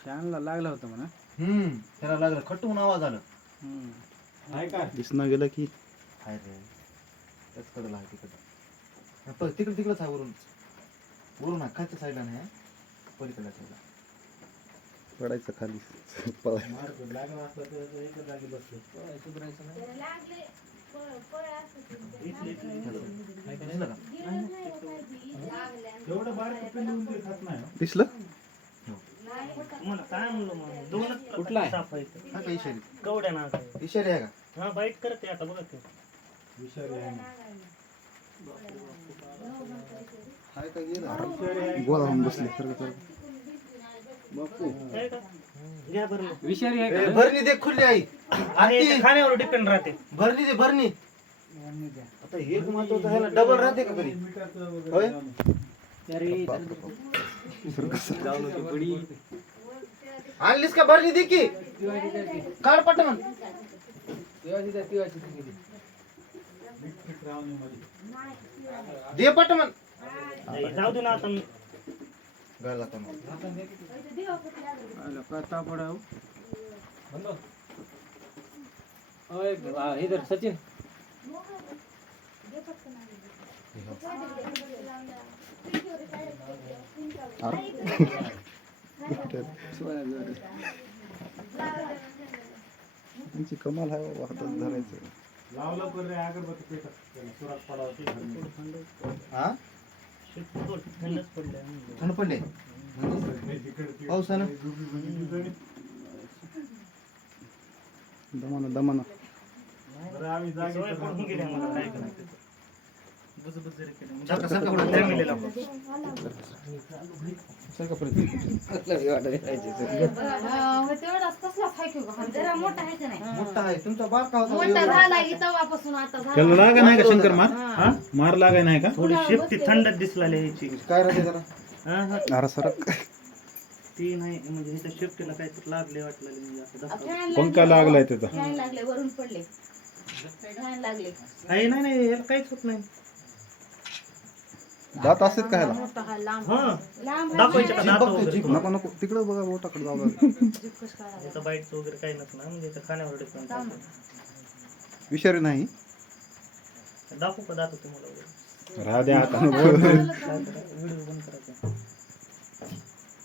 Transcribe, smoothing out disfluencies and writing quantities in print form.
फॅनला लागला होता म्हणा. त्याला लागलं खटून आवाज आला. आहे का दिसना गेलं की हाय रे त्याच कडला आहे तिकडं तिकडंच आहे वरून खालच्या साईडला नाही पलीकडल्या साईडला पडायचं खाली लागला असलं तर एकच जागी बसलो सुधारायचं नाही. एवढं बारीक पेंडून खात नाही. दिसलं कुठला आहे हा का इशारी कवड्या ना इशारी आहे का हा बाईट करते आता बघा ते विषारी आहे ना. हाय का गेला गोळा होऊन बसले सारखं आहे का? घ्या भरणी विषारी आहे का? भरणी दे खुल्ली आई आणि ते खाण्यावर डिपेंड राहते भरणी दे भरणी आता एक महत्वाचं आहे ना डबल राहते का कधी होय आणलीस का भरणी दे की काढ पटकन दे पटकन जाऊ दे ना आता मी गळला का मग इधर सचिन त्यांची कमाल आहे बाबा, हातात धरायचं. लावलं पण रे अगरबत्ती पेटत त्याला सुरात पडावती हा थंडच पडलं थंड पडले पावसानं दमानं दमानं आम्ही जागी सवय पडून गेली आम्हाला काय करायचं बुजबुज जरी केलं सारखं सारखं पुढं फॅमिलीला सारखं पुढं मोठा आहे तुमचा बारका होता त्याला लागा नाही का शंकर मार लागाय नाही का थोडी शेपटी थंडच दिसला याची काय राहते जरा हा हा अरे सरक ती नाही म्हणजे ह्याच्या शेपटीला काहीतरी लागले वाटलं म्हणजे असं दाखवलं. पंखा लागलाय त्याचा फॅन लागले वरून पडले फॅन लागले आहे नाही नाही याला काहीच होत नाही दात असतात का ह्याला मोठा हा लांब हा लांब दाखवायचे का दात वगैरे? नको नको तिकडं बघा बोटाकडे जाऊ लागलं. जिपकस काढायला. याचं बाईट वगैरे काही नसणार म्हणजे याच्या खाण्यावर डिपेंड विषारी नाही दाखवू का दात तुम्हाला वगैरे राहू द्या आता व्हिडिओ बंद करायचा